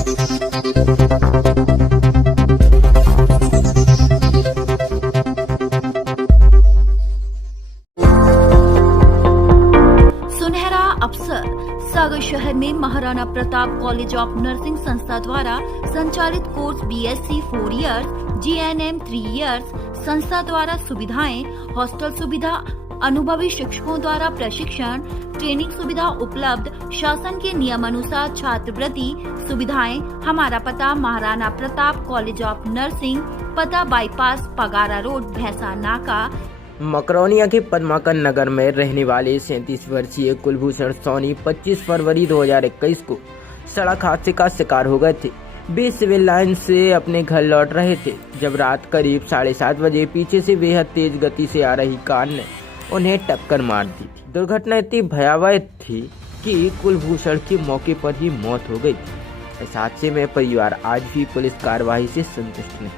सुनहरा अवसर सागर शहर में Maharana Pratap college of nursing संस्था द्वारा संचालित course BSc 4 years, GNM 3 years. संस्था द्वारा सुविधाएं, हॉस्टल सुविधा, अनुभवी शिक्षकों द्वारा प्रशिक्षण, ट्रेनिंग सुविधा उपलब्ध, शासन के नियमानुसार छात्रवृत्ति सुविधाएं। हमारा पता Maharana Pratap college of nursing, पता बाईपास पगारा रोड, भैंसा नाका, मकरौनिया के पद्माकर नगर में रहने वाले 37 वर्षीय कुलभूषण सोनी 25 फरवरी 2021 को सड़क हादसे का शिकार हो गए थे। वे सिविल लाइन से अपने घर लौट रहे थे जब रात करीब 7:30 बजे पीछे से बेहद तेज गति से आ रही कार ने उन्हें टक्कर मार दी थी। दुर्घटना इतनी भयावह थी कि कुलभूषण की मौके पर ही मौत हो गई थी। इस हादसे में परिवार आज भी पुलिस कार्रवाई से संतुष्ट नहीं।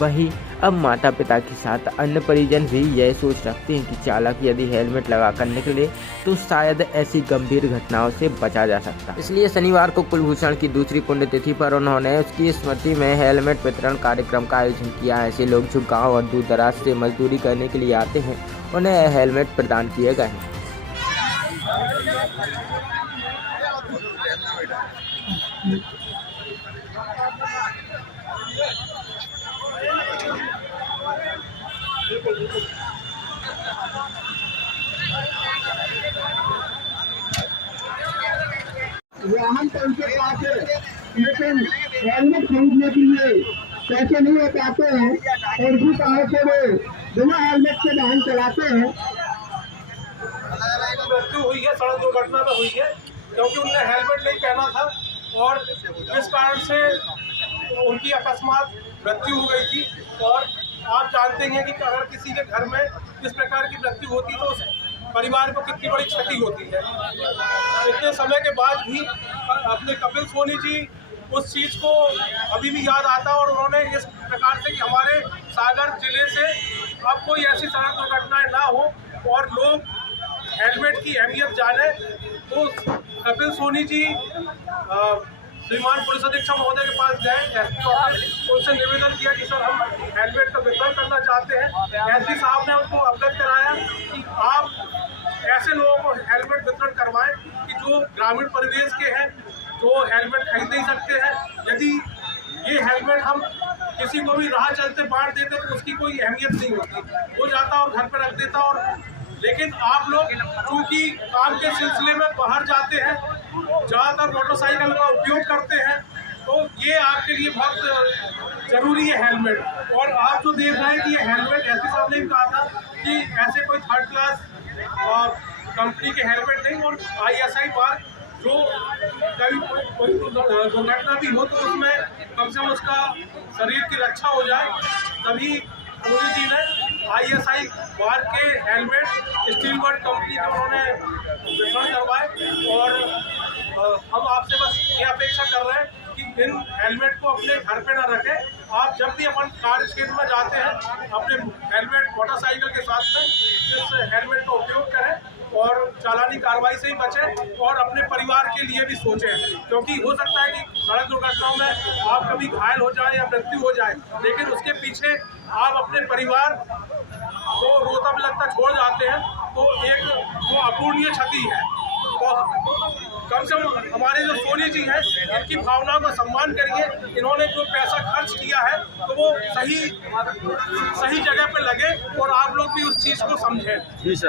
वहीं अब माता पिता के साथ अन्य परिजन भी यह सोच रखते हैं कि चालक यदि हेलमेट लगाकर निकले तो शायद ऐसी गंभीर घटनाओं से बचा जा सकता। इसलिए शनिवार को कुलभूषण की दूसरी पुण्यतिथि पर उन्होंने उसकी स्मृति में हेलमेट वितरण कार्यक्रम का आयोजन किया। ऐसे लोग जो गाँव और दूर दराज से मजदूरी करने के लिए आते हैं उन्हें हेलमेट प्रदान किए गए हैं। वाहन तो उनके पास है, लेकिन हेलमेट खरीदने के लिए पैसे नहीं हो पाते हैं और इसी कारण से वे बिना हेलमेट के वाहन चलाते हैं। मृत्यु हुई है, सड़क दुर्घटना में हुई है क्योंकि उन्होंने हेलमेट नहीं पहना था और इस कारण से उनकी अकस्मात मृत्यु हो गई थी। और आप जानते हैं कि अगर किसी के घर में इस प्रकार की मृत्यु होती तो उस परिवार को कितनी बड़ी क्षति होती है। इतने समय के बाद भी अपने कपिल सोनी जी उस चीज़ को अभी भी याद आता और उन्होंने इस प्रकार से कि हमारे सागर जिले से अब कोई ऐसी सड़क दुर्घटनाएं ना हो और लोग हेलमेट की अहमियत जाने। तो कपिल सोनी जी श्रीमान पुलिस अधीक्षक महोदय के पास गए, एसपी ऑफिस, उनसे निवेदन किया कि सर हम हेलमेट का वितरण करना चाहते हैं। एसपी साहब ने उनको अवगत कराया कि आप ऐसे लोगों को हेलमेट वितरण करवाएं कि जो ग्रामीण परिवेश के हैं, जो हेलमेट खरीद नहीं सकते हैं। यदि ये हेलमेट हम किसी को भी राह चलते बांट देते तो उसकी कोई अहमियत नहीं होती, वो जाता और घर पर रख देता। और लेकिन आप लोग चूँकि काम के सिलसिले में बाहर जाते हैं, ज़्यादातर मोटरसाइकिल का उपयोग करते हैं, तो ये आपके लिए बहुत ज़रूरी है हेलमेट। और आप जो देख रहे हैं कि ये हेलमेट एसपी साहब ने भी कहा था कि ऐसे कोई थर्ड क्लास कंपनी के हेलमेट नहीं, और ISI मार्क जो कभी कोई दुर्घटना भी हो तो उसमें कम से कम उसका शरीर की रक्षा हो जाए, तभी मोदी जी ने ISI मार्क के हेलमेट स्टील वर्ड कंपनी के उन्होंने वितरण करवाए। और हम आपसे बस ये अपेक्षा कर रहे हैं कि इन हेलमेट को अपने घर पे ना रखें। आप जब भी अपन कार्य क्षेत्र में जाते हैं अपने हेलमेट मोटरसाइकिल के साथ में इस हेलमेट का उपयोग करें और चालानी कार्रवाई से ही बचें और अपने परिवार के लिए भी सोचें, क्योंकि हो सकता है कि सड़क दुर्घटनाओं में आप कभी घायल हो जाए या मृत्यु हो जाए, लेकिन उसके पीछे आप अपने परिवार को रोता बिलखता छोड़ जाते हैं, तो एक वो अपूर्णीय क्षति है। तो कम से कम हमारे जो सोनी जी हैं इनकी भावनाओं का सम्मान करिए। इन्होंने जो पैसा खर्च किया है तो वो सही जगह पे लगे और आप लोग भी उस चीज़ को समझें,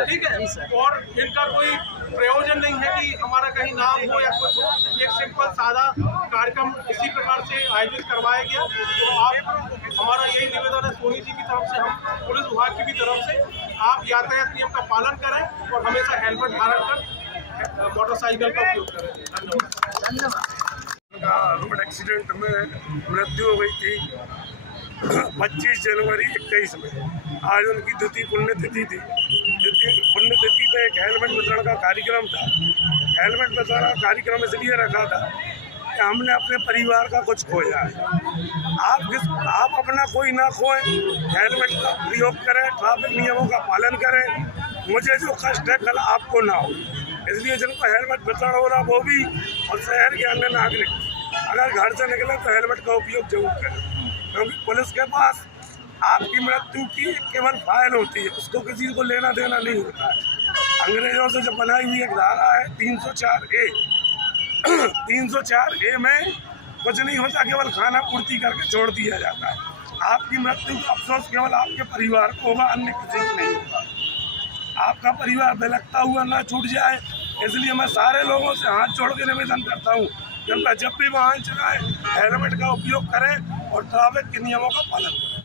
ठीक है। और इनका कोई प्रयोजन नहीं है कि हमारा कहीं नाम हो या कुछ हो, एक सिंपल सादा कार्यक्रम इसी प्रकार से आयोजित करवाया गया। तो आप हमारा यही निवेदन है सोनी जी की तरफ से, हम पुलिस विभाग की भी तरफ से, आप यातायात नियम का पालन करें और हमेशा हेलमेट धारण कर मोटरसाइकिल का उपयोग करें। धन्यवाद। रोड एक्सीडेंट में मृत्यु हो गई थी 25 जनवरी 21 में। आज उनकी द्वितीय पुण्यतिथि थी। द्वितीय पुण्यतिथि पे एक हेलमेट वितरण का कार्यक्रम था। हेलमेट वितरण का कार्यक्रम इसलिए रखा था कि हमने अपने परिवार का कुछ खोया है। आप अपना कोई ना खोएं, हेलमेट का प्रयोग करें, ट्रैफिक नियमों का पालन करें। मुझे जो कष्ट है कल आपको ना हो, इसलिए जिनको हेलमेट वितरण हो रहा वो भी और शहर के अन्य नागरिक अगर घर से निकले तो हेलमेट का उपयोग जरूर करें, क्योंकि पुलिस के पास आपकी मृत्यु की केवल फाइल होती है, उसको किसी को लेना देना नहीं होता है। अंग्रेजों से जब बनाई हुई एक धारा है 304A 304A में कुछ नहीं होता, केवल खाना पूर्ति करके छोड़ दिया जाता है। आपकी मृत्यु का अफसोस केवल आपके परिवार को होगा, अन्य किसी को नहीं होगा। आपका परिवार बिलखता हुआ ना छूट जाए, इसलिए मैं सारे लोगों से हाथ जोड़ के निवेदन करता हूँ कि जब भी वाहन चलाएं हेलमेट का उपयोग करें और ट्रैफिक के नियमों का पालन करें।